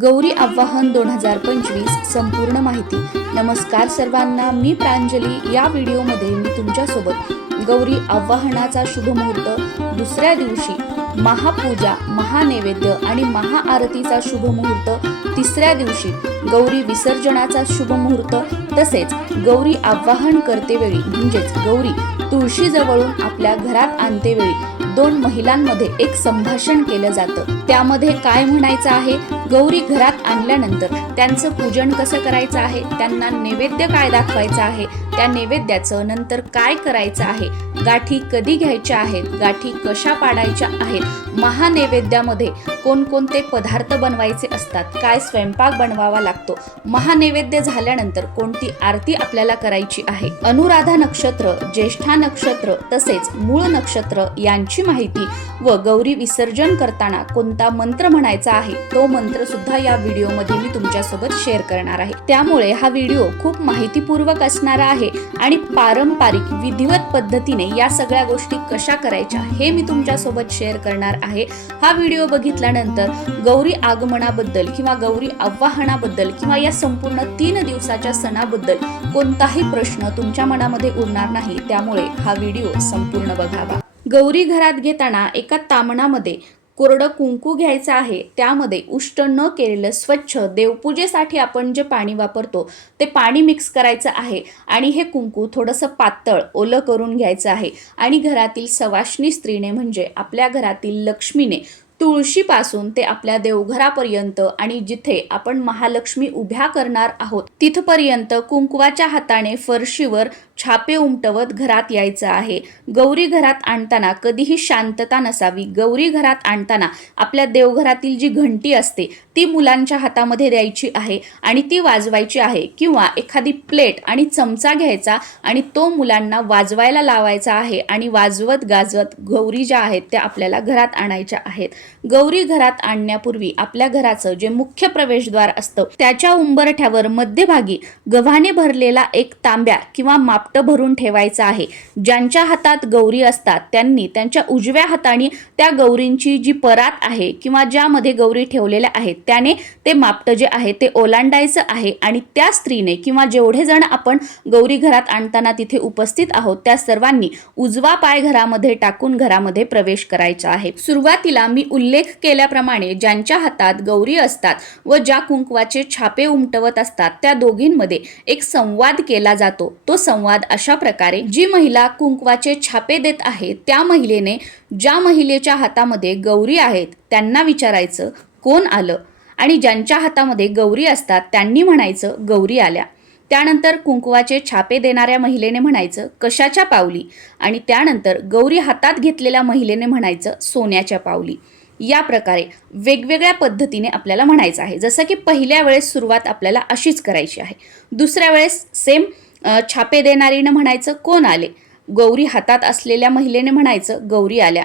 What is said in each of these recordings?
गौरी आवाहन दोन हजार पंचवीस संपूर्ण माहिती. नमस्कार सर्वांना मी प्रांजली. या व्हिडिओमध्ये मी तुमच्यासोबत गौरी आवाहनाचा शुभ मुहूर्त दुसऱ्या दिवशी महापूजा महानैवेद्य आणि महाआरतीचा शुभ मुहूर्त तिसऱ्या दिवशी गौरी विसर्जनाचा शुभ मुहूर्त तसेच गौरी आवाहन करतेवेळी म्हणजेच गौरी तुळशीजवळून आपल्या घरात आणतेवेळी दोन महिलांमध्ये एक संभाषण केलं जातं. त्यामध्ये काय म्हणायचं आहे? गौरी घरात आणल्यानंतर त्यांचं पूजन कसं करायचं आहे त्यांना नैवेद्य काय दाखवायचं आहे त्या नैवेद्याचं नंतर काय करायचं आहे गाठी कधी घ्यायच्या आहेत गाठी कशा पाडायच्या आहेत महानैवेद्यामध्ये कोणकोणते पदार्थ बनवायचे असतात काय स्वयंपाक बनवावा लागतो महानैवेद्य झाल्यानंतर कोणती आरती आपल्याला करायची आहे अनुराधा नक्षत्र ज्येष्ठा नक्षत्र तसेच मूळ नक्षत्र यांची माहिती व गौरी विसर्जन करताना कोणता मंत्र म्हणायचा आहे तो मंत्र सुद्धा या व्हिडिओमध्ये मी तुमच्यासोबत शेअर करणार आहे. त्यामुळे हा व्हिडिओ खूप माहितीपूर्वक असणारा आहे आणि पारंपरिक विधिवत पद्धतीने या सगळ्या गोष्टी कशा करायच्या हे मी तुमच्यासोबत शेअर करणार आहे. हा व्हिडिओ बघितल्यानंतर गौरी आगमनाबद्दल किंवा गौरी आव्हानाबद्दल किंवा या संपूर्ण तीन दिवसाच्या सणाबद्दल कोणताही प्रश्न तुमच्या मनामध्ये उरणार नाही. त्यामुळे हा व्हिडिओ संपूर्ण बघावा. गौरी घरात घेताना एका तामणामध्ये कोरडं कुंकू घ्यायचं आहे त्यामध्ये उष्ट न केलेलं स्वच्छ देवपूजेसाठी आपण जे पाणी वापरतो ते पाणी मिक्स करायचं आहे. आणि हे कुंकू थोडंसं पातळ ओलं करून घ्यायचं आहे. आणि घरातील सवाष्णी स्त्रीने म्हणजे आपल्या घरातील लक्ष्मीने तुळशीपासून ते आपल्या देवघरापर्यंत आणि जिथे आपण महालक्ष्मी उभ्या करणार आहोत तिथपर्यंत कुंकवाच्या हाताने फरशीवर छापे उमटवत घरात यायचं आहे. गौरी घरात आणताना कधीही शांतता नसावी. गौरी घरात आणताना आपल्या देवघरातील जी घंटी असते ती मुलांच्या हातामध्ये द्यायची आहे आणि ती वाजवायची आहे. किंवा एखादी प्लेट आणि चमचा घ्यायचा आणि तो मुलांना वाजवायला लावायचा आहे आणि वाजवत गाजवत गौरी ज्या आहेत त्या आपल्याला घरात आणायच्या आहेत. गौरी घरात आणण्यापूर्वी आपल्या घराचं जे मुख्य प्रवेशद्वार असतं त्याच्या उंबरठ्यावर मध्यभागी गव्हाने भरलेला एक तांब्या किंवा माप आपटं भरून ठेवायचं आहे. ज्यांच्या हातात गौरी असतात त्यांनी त्यांच्या उजव्या हाताने त्या गौरींची जी परात आहे किंवा ज्यामध्ये गौरी ठेवलेल्या आहेत त्याने ते मापटं जे आहे ते ओलांडायचं आहे आणि त्या स्त्रीने किंवा जेवढे जण आपण गौरी घरात आणताना तिथे उपस्थित आहोत त्या सर्वांनी उजवा पाय घरामध्ये टाकून घरामध्ये प्रवेश करायचा आहे. सुरुवातीला मी उल्लेख केल्याप्रमाणे ज्यांच्या हातात गौरी असतात व ज्या कुंकवाचे छापे उमटवत असतात त्या दोघींमध्ये एक संवाद केला जातो. तो संवाद अशा प्रकारे जी महिला कुंकवाचे छापे देत आहे त्या महिलेने ज्या महिलेच्या हातामध्ये गौरी आहेत त्यांना विचारायचं कोण आलं? आणि ज्यांच्या हातामध्ये गौरी असतात त्यांनी म्हणायचं गौरी आल्या. त्यानंतर कुंकवाचे छापे देणाऱ्या महिलेने म्हणायचं कशाच्या पावली? आणि त्यानंतर गौरी हातात घेतलेल्या महिलेने म्हणायचं सोन्याच्या पावली. या प्रकारे वेगवेगळ्या पद्धतीने आपल्याला म्हणायचं आहे. जसं की पहिल्या वेळेस सुरुवात आपल्याला अशीच करायची आहे. दुसऱ्या वेळेस सेम छापे देणारीनं म्हणायचं कोण आले? गौरी हातात असलेल्या महिलेने म्हणायचं गौरी आल्या.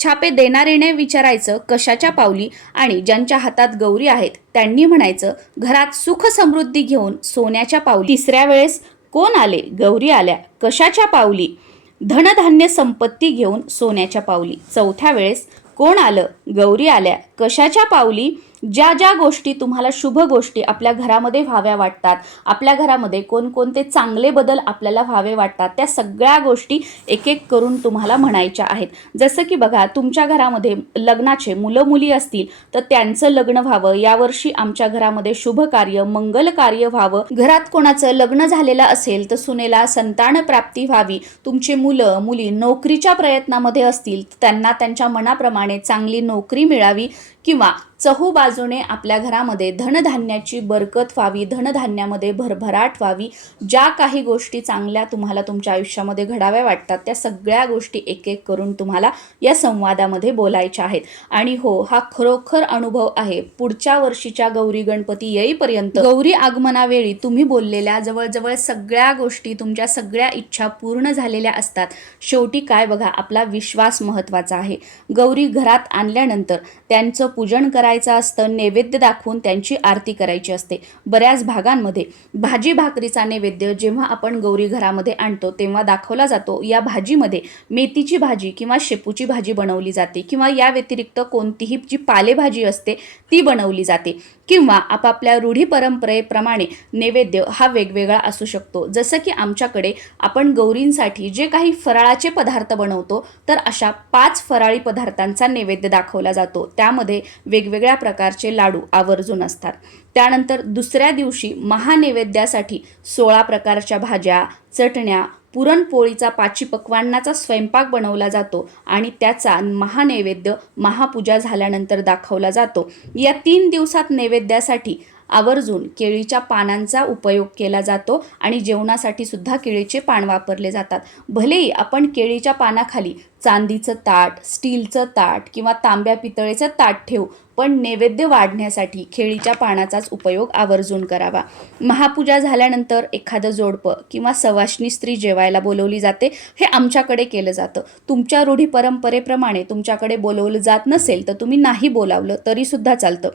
छापे देणारीने विचारायचं कशाच्या पावली? आणि ज्यांच्या हातात गौरी आहेत त्यांनी म्हणायचं घरात सुख समृद्धी घेऊन सोन्याच्या पावली. तिसऱ्या वेळेस कोण आले? गौरी आल्या. कशाच्या पावली? धनधान्य संपत्ती घेऊन सोन्याच्या पावली. चौथ्या वेळेस कोण आलं? गौरी आल्या. कशाच्या पावली? ज्या ज्या गोष्टी तुम्हाला शुभ गोष्टी आपल्या घरामध्ये व्हाव्या वाटतात आपल्या घरामध्ये कोणकोणते चांगले बदल आपल्याला व्हावे वाटतात त्या सगळ्या गोष्टी एक एक करून तुम्हाला म्हणायच्या आहेत. जसं की बघा तुमच्या घरामध्ये लग्नाचे मुलं मुली असतील तर त्यांचं लग्न व्हावं यावर्षी आमच्या घरामध्ये शुभ कार्य मंगल कार्य व्हावं. घरात कोणाचं लग्न झालेलं असेल तर सुनेला संतान प्राप्ती व्हावी. तुमचे मुलं मुली नोकरीच्या प्रयत्नामध्ये असतील तर त्यांना त्यांच्या मनाप्रमाणे चांगली नोकरी मिळावी. किंवा चहू बाजूने आपल्या घरामध्ये धनधान्याची बरकत व्हावी धनधान्यामध्ये भरभराट व्हावी ज्या काही गोष्टी चांगल्या तुम्हाला तुमच्या आयुष्यामध्ये घडाव्या वाटतात त्या सगळ्या गोष्टी एक एक करून तुम्हाला या संवादामध्ये बोलायच्या आहेत. आणि हो हा खरोखर अनुभव आहे. पुढच्या वर्षीच्या गौरी गणपती येईपर्यंत गौरी आगमनावेळी तुम्ही बोललेल्या जवळजवळ सगळ्या गोष्टी तुमच्या सगळ्या इच्छा पूर्ण झालेल्या असतात. शेवटी काय बघा आपला विश्वास महत्त्वाचा आहे. गौरी घरात आणल्यानंतर त्यांचं पूजन करायचं असतं नैवेद्य दाखवून त्यांची आरती करायची असते. बऱ्याच भागांमध्ये भाजी भाकरीचा नैवेद्य जेव्हा आपण गौरी घरामध्ये आणतो तेव्हा दाखवला जातो. या भाजीमध्ये मेथीची भाजी किंवा शेपूची भाजी बनवली जाते किंवा या व्यतिरिक्त कोणतीही जी पालेभाजी असते ती बनवली जाते. किंवा आपापल्या रूढी परंपरेप्रमाणे नैवेद्य हा वेगवेगळा असू शकतो. जसं की आमच्याकडे आपण गौरींसाठी जे काही फराळाचे पदार्थ बनवतो तर अशा पाच फराळी पदार्थांचा नैवेद्य दाखवला जातो. त्यामध्ये वेगवेगळ्या प्रकारचे लाडू आवर्जून असतात. त्यानंतर दुसऱ्या दिवशी महानैवेद्यासाठी सोळा प्रकारच्या भाज्या चटण्या पुरणपोळीचा पाची पक्वान्नाचा स्वयंपाक बनवला जातो आणि त्याचा महानैवेद्य महापूजा झाल्यानंतर दाखवला जातो. या तीन दिवसात नैवेद्यासाठी आवर्जून केळीच्या पानांचा उपयोग केला जातो आणि जेवणासाठी सुद्धा केळीचे पान वापरले जातात. भलेही आपण केळीच्या पानाखाली चांदीचं ताट स्टीलचं ताट किंवा तांब्या पितळेचं ताट ठेवू पण नैवेद्य वाढण्यासाठी केळीच्या पानाचाच उपयोग आवर्जून करावा. महापूजा झाल्यानंतर एखादं जोडपं किंवा सवाष्णी स्त्री जेवायला बोलवली जाते हे आमच्याकडे केलं जातं. तुमच्या रूढी परंपरेप्रमाणे तुमच्याकडे बोलवलं जात नसेल तर तुम्ही नाही बोलावलं तरीसुद्धा चालतं.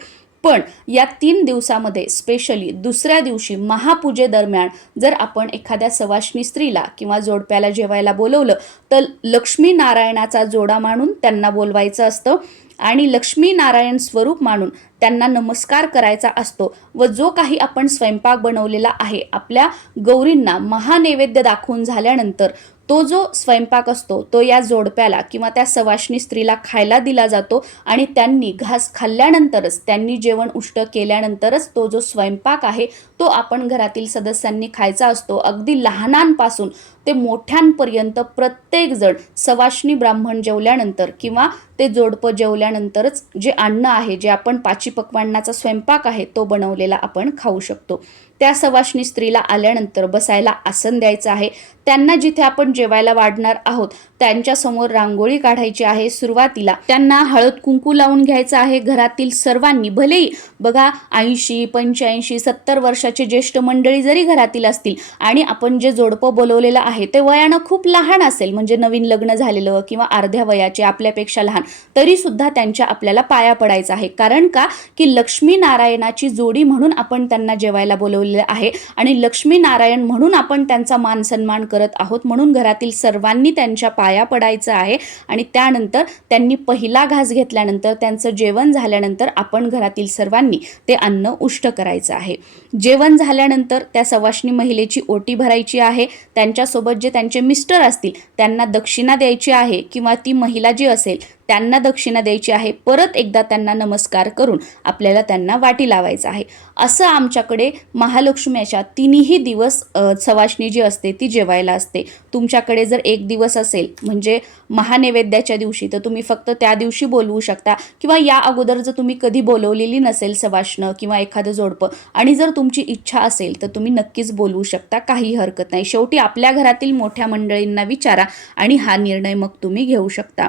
पण या तीन दिवसामध्ये स्पेशली दुसऱ्या दिवशी महापूजेदरम्यान जर आपण एखाद्या सवाष्णी स्त्रीला किंवा जोडप्याला जेवायला बोलवलं तर लक्ष्मी नारायणाचा जोडा मानून त्यांना बोलवायचं असतं. आणि लक्ष्मी नारायण स्वरूप मानून त्यांना नमस्कार करायचा असतो व जो काही आपण स्वयंपाक बनवलेला आहे आपल्या गौरींना महानैवेद्य दाखवून झाल्यानंतर तो जो स्वयंपाक असतो तो या जोडप्याला किंवा त्या सवाष्णी स्त्रीला खायला दिला जातो आणि त्यांनी घास खाल्ल्यानंतरच त्यांनी जेवण उष्ट केल्यानंतरच तो जो स्वयंपाक आहे तो आपण घरातील सदस्यांनी खायचा असतो. अगदी लहानांपासून ते मोठ्यांपर्यंत प्रत्येकजण सवाष्णी ब्राह्मण जेवल्यानंतर किंवा ते जोडपं जेवल्यानंतरच जे अन्न आहे जे आपण पाची पक्वान्नाचा स्वयंपाक आहे तो बनवलेला आपण खाऊ शकतो. त्या सवाष्णी स्त्रीला आल्यानंतर बसायला आसन द्यायचं आहे. त्यांना जिथे आपण जेवायला वाढणार आहोत त्यांच्यासमोर रांगोळी काढायची आहे सुरुवातीला. त्यांना हळद कुंकू लावून घ्यायचं आहे. घरातील सर्वांनी भलेही बघा ऐंशी पंच्याऐंशी सत्तर वर्षाचे ज्येष्ठ मंडळी जरी घरातील असतील आणि आपण जे जोडपं बोलवलेलं आहे ते वयानं खूप लहान असेल म्हणजे नवीन लग्न झालेलं किंवा अर्ध्या वयाचे आपल्यापेक्षा लहान तरी सुद्धा त्यांच्या आपल्याला पाया पडायचा आहे. कारण का? की लक्ष्मी नारायणाची जोडी म्हणून आपण त्यांना जेवायला बोलवलेलं आहे. आणि लक्ष्मी नारायण म्हणून आपण त्यांचा मान सन्मान करत आहोत. म्हणून घरातील सर्वांनी त्यांच्या पाया पडायचं आहे. आणि त्यानंतर त्यांनी पहिला घास घेतल्यानंतर त्यांचं जेवण झाल्यानंतर आपण घरातील सर्वांनी ते अन्न उष्ट करायचं आहे. जेवण झाल्यानंतर त्या सवाष्णी महिलेची ओटी भरायची आहे. त्यांच्यासोबत जे त्यांचे मिस्टर असतील त्यांना दक्षिणा द्यायची आहे. किंवा ती महिला जी असेल त्यांना दक्षिणा द्यायची आहे. परत एकदा त्यांना नमस्कार करून आपल्याला त्यांना वाटी लावायचं आहे. असं आमच्याकडे महालक्ष्म्याच्या तिन्ही दिवस सवाशणी जी असते ती जेवायला असते. तुमच्याकडे जर एक दिवस असेल म्हणजे महानैवेद्याच्या दिवशी तर तुम्ही फक्त त्या दिवशी बोलवू शकता. किंवा या अगोदर जर तुम्ही कधी बोलवलेली नसेल सवाशणं किंवा एखादं जोडपं आणि जर तुमची इच्छा असेल तर तुम्ही नक्कीच बोलवू शकता. काही हरकत नाही. शेवटी आपल्या घरातील मोठ्या मंडळींना विचारा आणि हा निर्णय मग तुम्ही घेऊ शकता.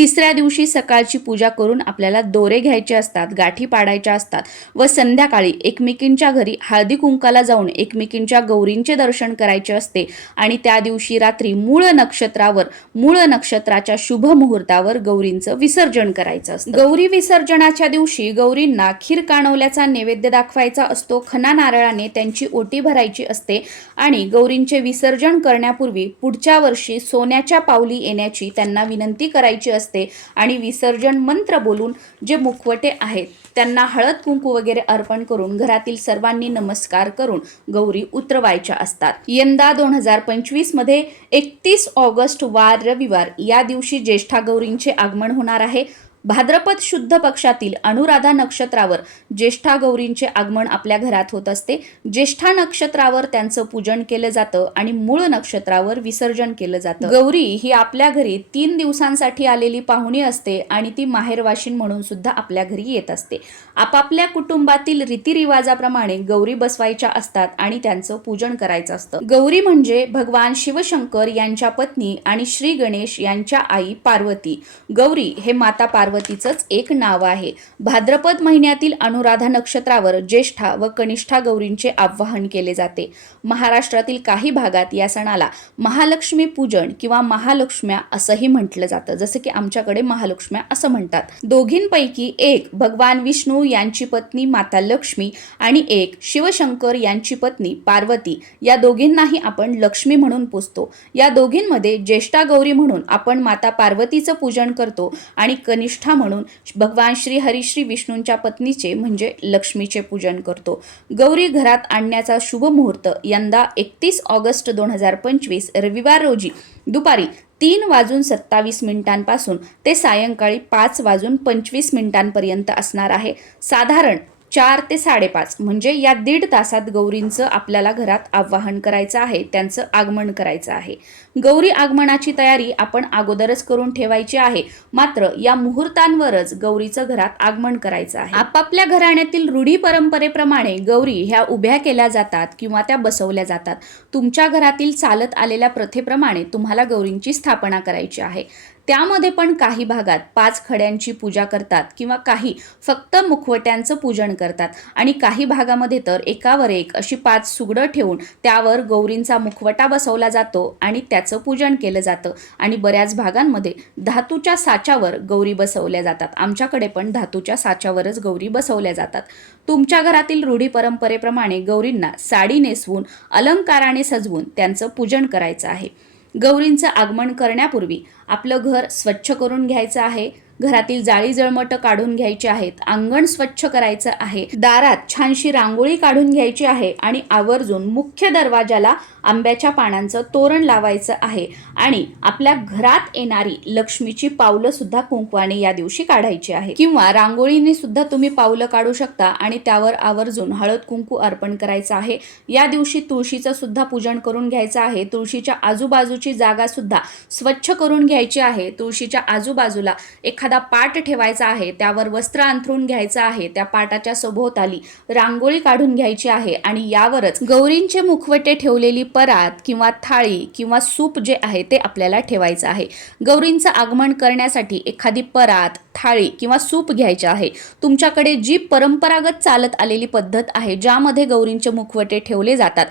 तिसऱ्या दिवशी सकाळची पूजा करून आपल्याला दोरे घ्यायचे असतात गाठी पाडायच्या असतात व संध्याकाळी एकमेकींच्या घरी हळदी कुंकाला जाऊन एकमेकींच्या गौरींचे दर्शन करायचे असते आणि त्या दिवशी रात्री मूळ नक्षत्रावर मूळ नक्षत्राच्या शुभ मुहूर्तावर गौरींचं विसर्जन करायचं असतं. गौरी विसर्जनाच्या दिवशी गौरींना खीर काणवल्याचा नैवेद्य दाखवायचा असतो खना नारळाने त्यांची ओटी भरायची असते आणि गौरींचे विसर्जन करण्यापूर्वी पुढच्या वर्षी सोन्याच्या पावली येण्याची त्यांना विनंती करायची असते. आणि विसर्जन मंत्र बोलून जे मुखवटे आहेत त्यांना हळद कुंकू वगैरे अर्पण करून घरातील सर्वांनी नमस्कार करून गौरी उतरवायच्या असतात. यंदा दोन हजार पंचवीसमध्ये एकतीस ऑगस्ट वार रविवार या दिवशी ज्येष्ठा गौरींचे आगमन होणार आहे. भाद्रपद शुद्ध पक्षातील अनुराधा नक्षत्रावर ज्येष्ठा गौरींचे आगमन आपल्या घरात होत असते. ज्येष्ठा नक्षत्रावर त्यांचं पूजन केलं जातं आणि मूळ नक्षत्रावर विसर्जन केलं जातं. गौरी ही आपल्या घरी तीन दिवसांसाठी आलेली पाहुणी असते आणि ती माहेरवाशीन म्हणून सुद्धा आपल्या घरी येत असते. आपापल्या कुटुंबातील रीतिरिवाजाप्रमाणे गौरी बसवायच्या असतात आणि त्यांचं पूजन करायचं असतं. गौरी म्हणजे भगवान शिवशंकर यांच्या पत्नी आणि श्री गणेश यांच्या आई पार्वती. गौरी हे माता पार्वती पार्वतीचंच एक नाव आहे. भाद्रपद महिन्यातील अनुराधा नक्षत्रावर ज्येष्ठा व कनिष्ठा गौरींचे आवाहन केले जाते. महाराष्ट्रातील काही भागात या सणाला महालक्ष्मी पूजन किंवा महालक्ष्म्या असंही म्हटलं जातं. जसं की आमच्याकडे महालक्ष्म्या असं म्हणतात. दोघींपैकी एक भगवान विष्णू यांची पत्नी माता लक्ष्मी आणि एक शिवशंकर यांची पत्नी पार्वती. या दोघींनाही आपण लक्ष्मी म्हणून पुजतो. या दोघींमध्ये ज्येष्ठा गौरी म्हणून आपण माता पार्वतीचं पूजन करतो आणि कनिष्ठ म्हणून भगवान श्री हरिश्री विष्णूंच्या पत्नीचे म्हणजे लक्ष्मीचे पूजन करतो. गौरी घरात आणण्याचा शुभ मुहूर्त यंदा एकतीस ऑगस्ट दोन हजार पंचवीस रविवार रोजी. दुपारी तीन वाजून सत्तावीस मिनिटांपासून ते सायंकाळी पाच वाजून पंचवीस मिनिटांपर्यंत असणार आहे. साधारण चार ते साडेपाच. म्हणजे या दीड तासात गौरींचं आपल्याला घरात आवाहन करायचं आहे त्यांचं आगमन करायचं आहे. गौरी आगमनाची तयारी आपण अगोदरच करून ठेवायची आहे. मात्र या मुहूर्तांवरच गौरीचं घरात आगमन करायचं आहे. आपापल्या घराण्यातील रूढी परंपरेप्रमाणे गौरी ह्या उभ्या केल्या जातात किंवा त्या बसवल्या जातात. तुमच्या घरातील चालत आलेल्या प्रथेप्रमाणे तुम्हाला गौरींची स्थापना करायची आहे. त्यामध्ये पण काही भागात पाच खड्यांची पूजा करतात किंवा काही फक्त मुखवट्यांचं पूजन करतात. आणि काही भागामध्ये तर एकावर एक अशी पाच सुगडं ठेवून त्यावर गौरींचा मुखवटा बसवला जातो आणि त्याचं पूजन केलं जातं. आणि बऱ्याच भागांमध्ये धातूच्या साच्यावर गौरी बसवल्या जातात. आमच्याकडे पण धातूच्या साच्यावरच गौरी बसवल्या जातात. तुमच्या घरातील रूढी परंपरेप्रमाणे गौरींना साडी नेसवून अलंकाराने सजवून त्यांचं पूजन करायचं आहे. गौरींचं आगमन करण्यापूर्वी आपलं घर स्वच्छ करून घ्यायचं आहे. घरातील जाळी जळमट काढून घ्यायची आहेत. अंगण स्वच्छ करायचं आहे. दारात छानशी रांगोळी काढून घ्यायची आहे आणि आवर्जून मुख्य दरवाजाला आंब्याच्या पानांचं तोरण लावायचं आहे आणि आपल्या घरात येणारी लक्ष्मीची पावलं सुद्धा कुंकवाने या दिवशी काढायची आहे किंवा रांगोळीने सुद्धा तुम्ही पावलं काढू शकता आणि त्यावर आवर्जून हळद कुंकू अर्पण करायचं आहे. या दिवशी तुळशीचं सुद्धा पूजन करून घ्यायचं आहे. तुळशीच्या आजूबाजूची जागा सुद्धा स्वच्छ करून घ्यायची आहे. तुळशीच्या आजूबाजूला एखादा पाट ठेवायचा आहे त्यावर वस्त्र अंथरून घ्यायचं आहे त्या पाटाच्या सभोवताली रांगोळी काढून घ्यायची आहे आणि यावरच गौरींचे मुखवटे ठेवलेली परात किंवा थाळी किंवा सूप जे आहे ते आपल्याला ठेवायचं आहे. गौरींचं आगमन करण्यासाठी एखादी परात थाळी किंवा सूप घ्यायचे आहे. तुमच्याकडे जी परंपरागत चालत आलेली पद्धत आहे ज्यामध्ये गौरींचे मुखवटे ठेवले जातात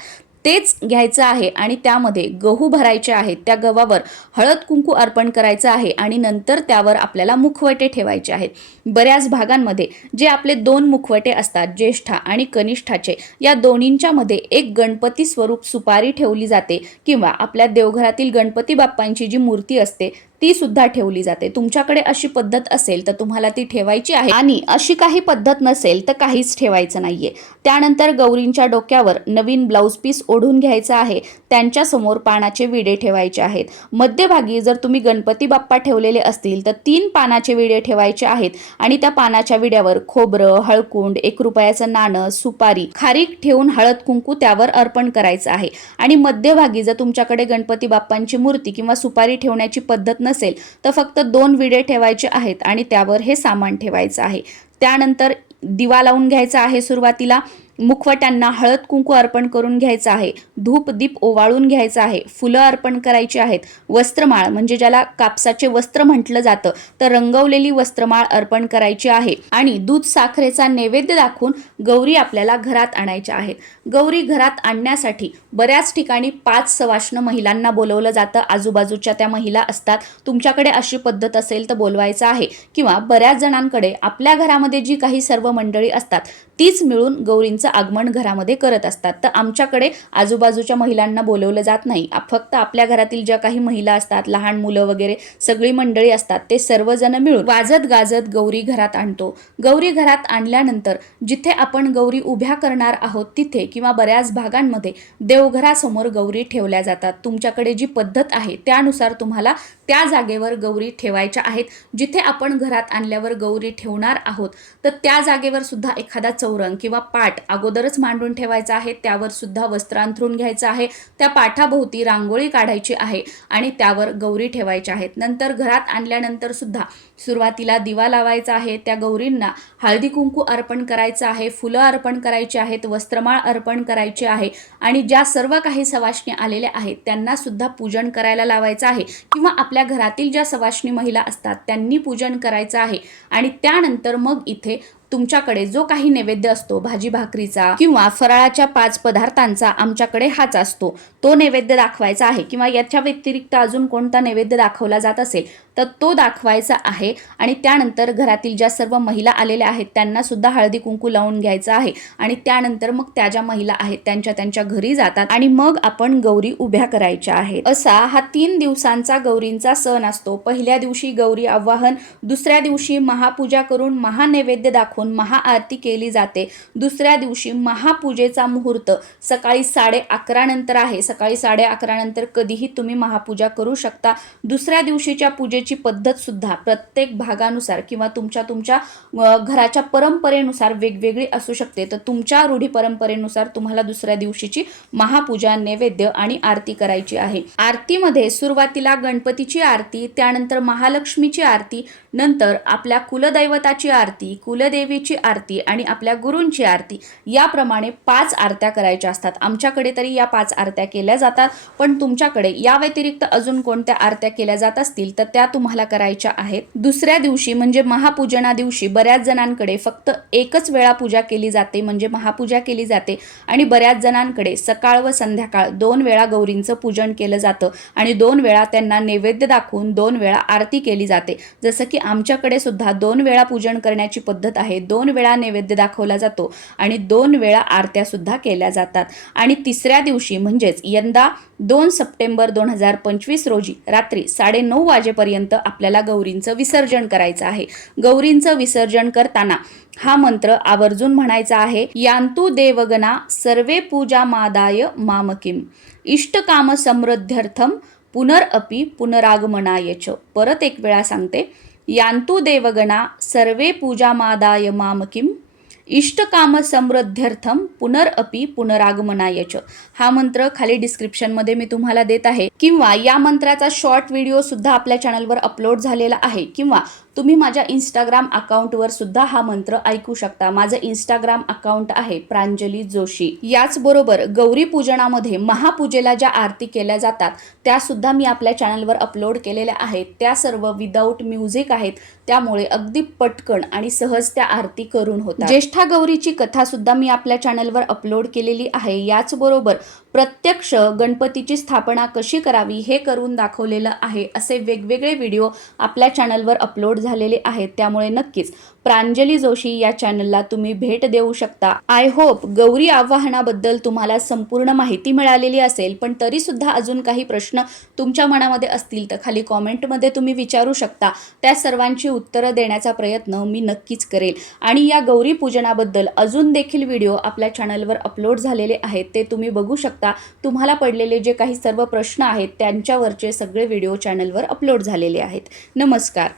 तेच घ्यायचं आहे आणि त्यामध्ये गहू भरायचे आहेत त्या गव्हावर हळद कुंकू अर्पण करायचं आहे आणि नंतर त्यावर आपल्याला मुखवटे ठेवायचे आहेत. बऱ्याच भागांमध्ये जे आपले दोन मुखवटे असतात ज्येष्ठा आणि कनिष्ठाचे या दोन्हींच्या मध्ये एक गणपती स्वरूप सुपारी ठेवली जाते किंवा आपल्या देवघरातील गणपती बाप्पांची जी मूर्ती असते ती सुद्धा ठेवली जाते. तुमच्याकडे अशी पद्धत असेल तर तुम्हाला ती ठेवायची आहे. आणि अशी काही पद्धत नसेल तर काहीच ठेवायचं नाहीये. त्यानंतर गौरींच्या डोक्यावर नवीन ब्लाऊज पीस ओढून घ्यायचा आहे. त्यांच्यासमोर पानाचे विडे ठेवायचे आहेत. मध्यभागी जर तुम्ही गणपती बाप्पा ठेवलेले असतील तर तीन पानाचे विडे ठेवायचे आहेत. आणि त्या पानाच्या विड्यावर खोबरं हळकुंड एक रुपयाचं नाणं सुपारी खारीक ठेवून हळद कुंकू त्यावर अर्पण करायचं आहे. आणि मध्यभागी जर तुमच्याकडे गणपती बाप्पांची मूर्ती किंवा सुपारी ठेवण्याची पद्धत नसेल तर फक्त दोन विडे ठेवायचे आहेत आणि त्यावर हे सामान ठेवायचं आहे. त्यानंतर दिवा लावून घ्यायचा आहे सुरुवातीला. मुखवट्यांना हळद कुंकू अर्पण करून घ्यायचं आहे. धूप दीप ओवाळून घ्यायचं आहे. फुलं अर्पण करायची आहेत. वस्त्रमाळ म्हणजे ज्याला कापसाचे वस्त्र म्हटलं जातं तर रंगवलेली वस्त्रमाळ अर्पण करायची आहे. आणि दूध साखरेचा नैवेद्य दाखवून गौरी आपल्याला घरात आणायच्या आहेत. गौरी घरात आणण्यासाठी बऱ्याच ठिकाणी पाच सवाष्ण महिलांना बोलवलं जातं. आजूबाजूच्या त्या महिला असतात. तुमच्याकडे अशी पद्धत असेल तर बोलवायचं आहे. किंवा बऱ्याच जणांकडे आपल्या घरामध्ये जी काही सर्व मंडळी असतात तीच मिळून गौरींचं आगमन घरामध्ये करत असतात. तर आमच्याकडे आजूबाजूच्या महिलांना बोलवलं जात नाही. फक्त आपल्या घरातील ज्या काही महिला असतात लहान मुलं वगैरे सगळी मंडळी असतात. ते सर्वजण मिळून वाजत गाजत गौरी घरात आणतो. गौरी घरात आणल्यानंतर जिथे आपण गौरी उभ्या करणार आहोत तिथे किंवा बऱ्याच भागांमध्ये देवघरासमोर गौरी ठेवल्या जातात. तुमच्याकडे जी पद्धत आहे त्यानुसार तुम्हाला त्या जागेवर गौरी ठेवायच्या आहेत. जिथे आपण घरात आणल्यावर गौरी ठेवणार आहोत तर त्या जागेवर सुद्धा एखादा चौ चौरंग किंवा पाट अगोदरच मांडून ठेवायचा आहे. त्यावर सुद्धा वस्त्र अंथरून घ्यायचं आहे. त्या पाठाभोवती रांगोळी काढायची आहे आणि त्यावर गौरी ठेवायच्या आहेत. नंतर घरात आणल्यानंतर सुद्धा सुरुवातीला दिवा लावायचा आहे त्या गौरींना हळदी कुंकू अर्पण करायचं आहे फुलं अर्पण करायची आहेत वस्त्रमाळ अर्पण करायची आहे आणि ज्या सर्व काही सवाष्णी आलेल्या आहेत त्यांना सुद्धा पूजन करायला लावायचं आहे किंवा आपल्या घरातील ज्या सवाष्णी महिला असतात त्यांनी पूजन करायचं आहे. आणि त्यानंतर मग इथे तुमच्याकडे जो काही नैवेद्य असतो भाजी भाकरीचा किंवा फराळाच्या पाच पदार्थांचा आमच्याकडे हाच असतो. तो नैवेद्य दाखवायचा आहे किंवा याच्या व्यतिरिक्त अजून कोणता नैवेद्य दाखवला जात असेल तर तो दाखवायचा आहे. आणि त्यानंतर घरातील ज्या सर्व महिला आलेल्या आहेत त्यांना सुद्धा हळदी कुंकू लावून घ्यायचं आहे. आणि त्यानंतर मग त्या ज्या महिला आहेत त्यांच्या त्यांच्या घरी जातात. आणि मग आपण गौरी उभ्या करायच्या आहेत. असा हा तीन दिवसांचा गौरींचा सण असतो. पहिल्या दिवशी गौरी आवाहन दुसऱ्या दिवशी महापूजा करून महानैवेद्य दाखवून महाआरती केली जाते. दुसऱ्या दिवशी महापूजेचा मुहूर्त सकाळी साडे अकरा नंतर आहे. सकाळी साडे अकरा नंतर कधीही तुम्ही महापूजा करू शकता. दुसऱ्या दिवशीच्या पूजेची पद्धत सुद्धा प्रत्येक भागानुसार किंवा तुमच्या तुमच्या घराच्या परंपरेनुसार वेगवेगळी असू शकते. तर तुमच्या रूढी परंपरेनुसार तुम्हाला दुसऱ्या दिवशीची महापूजा नैवेद्य आणि आरती करायची आहे. आरतीमध्ये सुरुवातीला गणपतीची आरती त्यानंतर महालक्ष्मीची आरती नंतर आपल्या कुलदैवताची आरती कुलदेवीची आरती आणि आपल्या गुरूंची आरती. याप्रमाणे पाच आरत्या करायच्या असतात. आमच्याकडे तरी या पाच आरत्या केल्या जातात पण तुमच्याकडे या व्यतिरिक्त अजून कोणत्या आरत्या केल्या जात असतील तर त्या तुम्हाला करायच्या आहेत. दुसऱ्या दिवशी म्हणजे महापूजना दिवशी बऱ्याच जणांकडे फक्त एकच वेळा पूजा केली जाते म्हणजे महापूजा केली जाते. आणि बऱ्याच जणांकडे सकाळ व संध्याकाळ दोन वेळा गौरींचं पूजन केलं जातं. आणि दोन वेळा त्यांना नैवेद्य दाखवून दोन वेळा आरती केली जाते. जसं की आमच्याकडे सुद्धा दोन वेळा पूजन करण्याची पद्धत आहे. दोन वेळा नैवेद्य दाखवला जातो आणि दोन वेळा आरत्या सुद्धा केल्या जातात. आणि तिसऱ्या दिवशी म्हणजेच यंदा दोन सप्टेंबर दोन हजार पंचवीस रोजी रात्री साडेनऊ वाजेपर्यंत आपल्याला गौरींचं विसर्जन करायचं आहे. गौरींचं विसर्जन करताना हा मंत्र आवर्जून म्हणायचा आहे यांतु देवगणा सर्वे पूजा मादाय मामकिम इष्टकाम समृद्ध्यर्थम पुनरअपि पुनरागमनाय च. परत एक वेळा सांगते यांतु देवगणा सर्वे पूजामादाय मामकिम इष्टकामसमृद्ध्यर्थम पुनरअपि पुनरागमनाय च हा मंत्र खाली डिस्क्रिप्शनमध्ये मी तुम्हाला देत आहे. किंवा या मंत्राचा शॉर्ट व्हिडिओ सुद्धा आपल्या चॅनलवर अपलोड झालेला आहे. किंवा तुम्ही माझ्या इंस्टाग्राम अकाउंटवर सुद्धा हा मंत्र ऐकू शकता. माझं इंस्टाग्राम अकाउंट आहे प्रांजली जोशी. याचबरोबर गौरी पूजनामध्ये महापूजेला ज्या आरती केल्या जातात त्या सुद्धा मी आपल्या चॅनलवर अपलोड केलेल्या आहेत. त्या सर्व विदाऊट म्युझिक आहेत. त्यामुळे अगदी पटकन आणि सहज त्या आरती करून होतात. ज्येष्ठा गौरीची कथा सुद्धा मी आपल्या चॅनलवर अपलोड केलेली आहे. याचबरोबर प्रत्यक्ष गणपतीची स्थापना कशी करावी हे करून दाखवलेलं आहे असे वेगवेगळे व्हिडिओ आपल्या चॅनलवर अपलोड झालेले आहेत. त्यामुळे नक्कीच प्रांजली जोशी या चॅनलला तुम्ही भेट देऊ शकता. आय होप गौरी आवाहनाबद्दल तुम्हाला संपूर्ण माहिती मिळालेली असेल पण तरी सुद्धा अजून काही प्रश्न तुमच्या मनामध्ये असतील तर खाली कॉमेंटमध्ये तुम्ही विचारू शकता. त्या सर्वांची उत्तरं देण्याचा प्रयत्न मी नक्कीच करेल. आणि या गौरी पूजनाबद्दल अजून देखील व्हिडिओ आपल्या चॅनलवर अपलोड झालेले आहेत ते तुम्ही बघू शकता. तुम्हाला पडलेले जे काही सर्व प्रश्न आहेत त्यांच्यावरचे सगळे व्हिडिओ चॅनलवर अपलोड झालेले आहेत. नमस्कार.